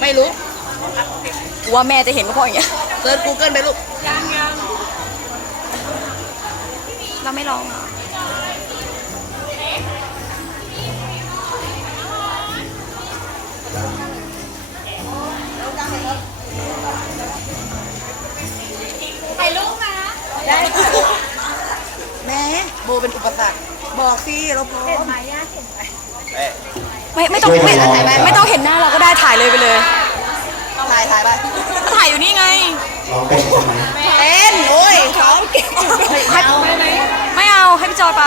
ไม่รู้กูว่าแม่จะเห็นก็เพราะอย่างเงี้ยเซิร์ชกูเกิลไปลูกเราไม่ร้องเหรอแม่โบเป็นอุปสรรคบอกสิเราพร้อมไม่ไม่ ต้องไม่ไม่ต้องเห็นหน้าเราก็ได้ถ่ายเลยไปเลยถ่ายถ่ายไปก็ถ่ายอยู่นี่ไงร้องเป็นใช่ไหมเต้นโอ้ยเขาเก่งให้ไม่เอาให้พี่จอยไป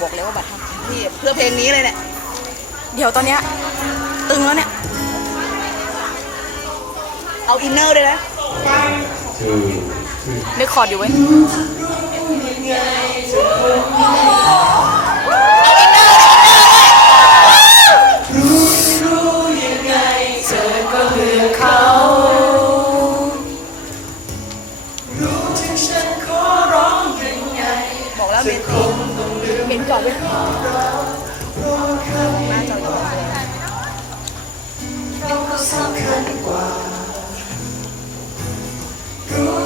บอกเลยว่าบัตรพี่เพื่อเพลงนี้เลยเนี่ยเดี๋ยวตอนเนี้ยตึงแล้วเนี่ยเอาอินเนอร์เลยนะคือคือ นึกคอร์ดอยู่เว้ยบอกแล้วเมนเมนก่อนเลยหน้าจอ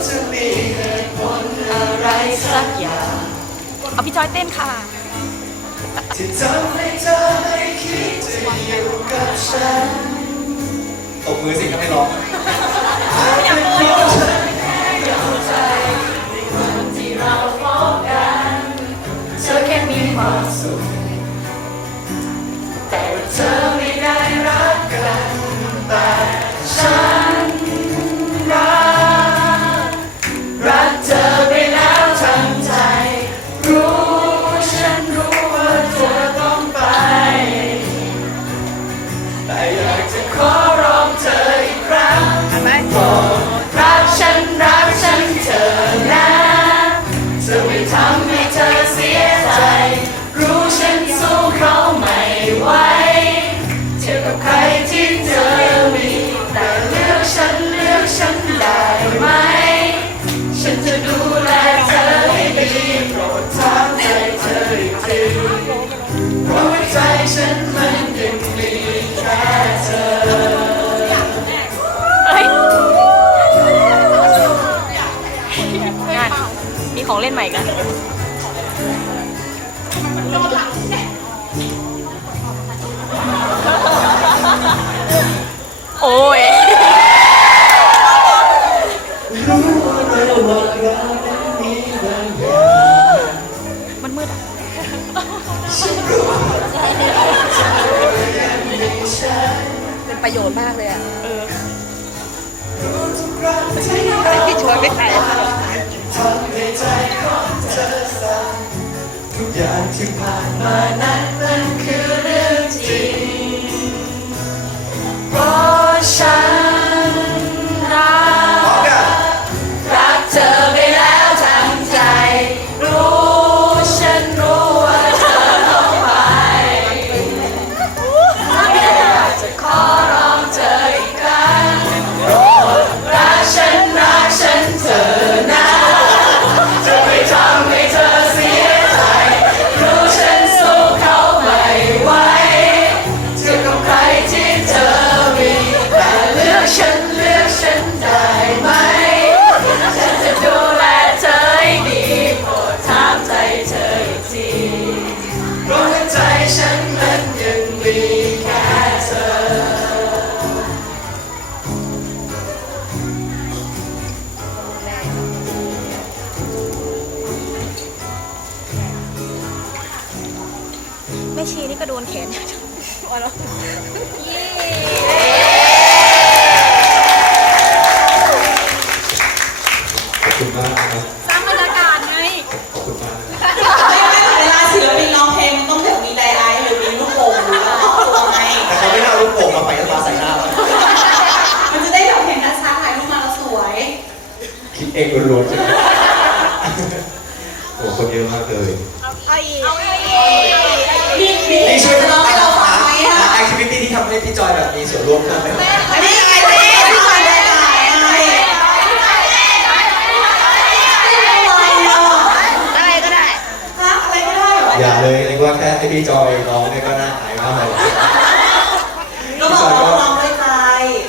จะอะไรสักอย่างเอาพี่จอยเต้นค่ะ ที่ทำให้เธอไม่คิดจะอยู่กับฉันตบมือสิก็ไม่ร้องเธ ดูแลเธอให้ดีโปรดถามใจเธออีกทีเพราะว่าใจฉันมันยังมีแค่เธอ งานมีของเล่นใหม่กันโอ้ย มันมืดอะเป็นประโยชน์มากเลยอะพี่ชวนไม่ใส่ทุกอย่างที่ผ่านมามัน ม่ชีนี่ก็โดนแขนขอบคุณมากนะครับสร้างบรรยากาศไงขอบคุณมากนะครับ เวลาศิลปินร้องเพลงมันต้องแบบมีไดไอซ์หรือมีลูกโป่งหรือว่าตัวไงแต่เขาไม่ได้เอาลูกโป่งมาไปแล้วมาใส่หน้าเรามันจะได้แบบเห็นชัดๆถ่ายรูปมาแล้วสวย คิดเองล้วนๆใช่ไหมโอ้คนเยอะมากเลย เอาอีกมีมีนี่ช่วยจะร้องให้เราฟังไหมอะแอคทิวิตี้ที่ทำให้พี่จอยแบบมีส่วนร่วมเพิ่มไหมครับอันนี้ไงเต้นไม่เคยได้ไดไอซ์อะไรอะอะไรก็ได้ฮะอะไรก็ได้เหรออย่าเลยเรียกว่าว่าแค่ให้พี่จอยร้องเนี่ยก็น่าอายมากเลยก็บอกว่าร้องด้วยใจ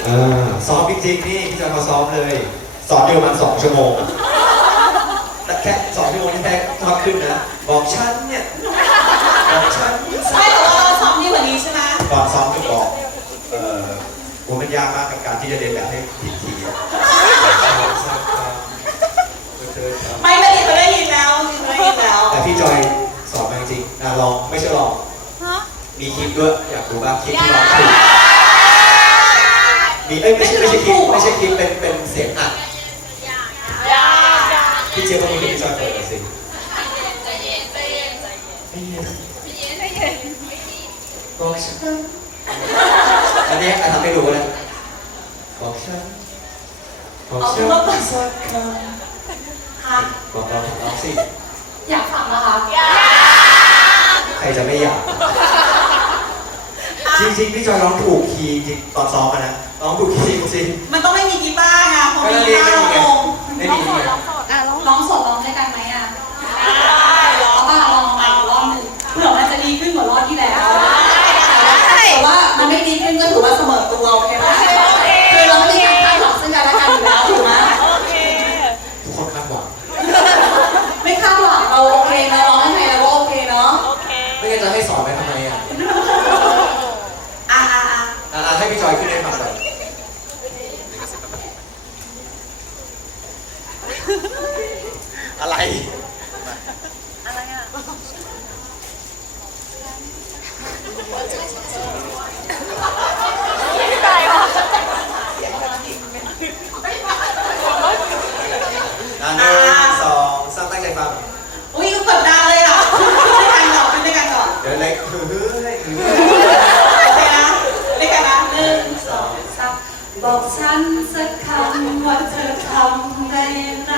อ่าซ้อมจริงๆนี่พี่จอยมาซ้อมเลยสอนอยู่ประมาณสองชั่วโมงแต่ แค่สองชั่วโมงที่แค่ทอดขึ้นนะ บอกฉันเนี่ย บอกฉันไม่แต่ว่าเราซ้อมดีกว่านี้ใช่ไหมก่อนซ้อมจะบอกเอ่อโหมันยากมากกับการที่จะเรียนแบบให้ผิดทีอะเธอทำไม่ไม่ได้เขาได้ยินแล้วไม่ได้ยินแล้วแต่พี่จอยสอนมาจริงๆอะลองไม่ใช่ลองฮะมีคลิปด้วยอยากดูบ้างคลิปที่ร้องถูกมีเอ้ยไม่ใช่ไม่ใช่คลิปไม่ใช่คลิปเป็นเป็นเสียงอัดพี่เจี๊ยบก็มี บอกฉันอันนี้อะทำให้ดูนะบอกฉันบอกฉันสักคำค่ะบอกเราร้องสิอยากฟังนะคะใครจะไม่อยาก จริงๆพี่จอยร้องถูกคีย์จริงตอนซ้อมอะนะร้องถูกคีย์จริงมันต้องไม่มีกีตาร์ไงพอมีกีตาร์เรางงไม่มีไงอะร้องร้องสดร้องด้วยกันไหมอะร้องป่ะลองมาอีกรอบหนึ่งเผื่อมันจะดีขึ้นกว่ารอบที่แล้วแต่ว่ามันไม่ดีขึ้นก็ถือว่าเสมอตัวโอเคไหมคือเราไม่มีการคาดหวังซึ่งกันและกันอยู่แล้วถูกไหม ทุกคนคาดหวัง ไม่คาดหวังเราโอเคนะร้องยังไงเราก็โอเคเนาะ ไม่งั้นจะให้สอนไปทำไมอะ อะอะอะ อะอะให้พี่จอยขึ้นได้ฟังก่อนอะไร อะไรอะ อะหนึ่งสองสามตั้งใจฟัง อุ้ยกดดันเลยอะด้วยกันก่อนด้วยกันก่อนเดี๋ยวเล็กเฮ้ยเฮ้ยโอเคนะด้วยกันนะหนึ่งสองสามบอกฉันสักคำว่าเธอทำได้ยังไง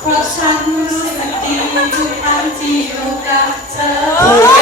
เพราะฉันรู้สึกดีทุกครั้งที่อยู่กับเธอ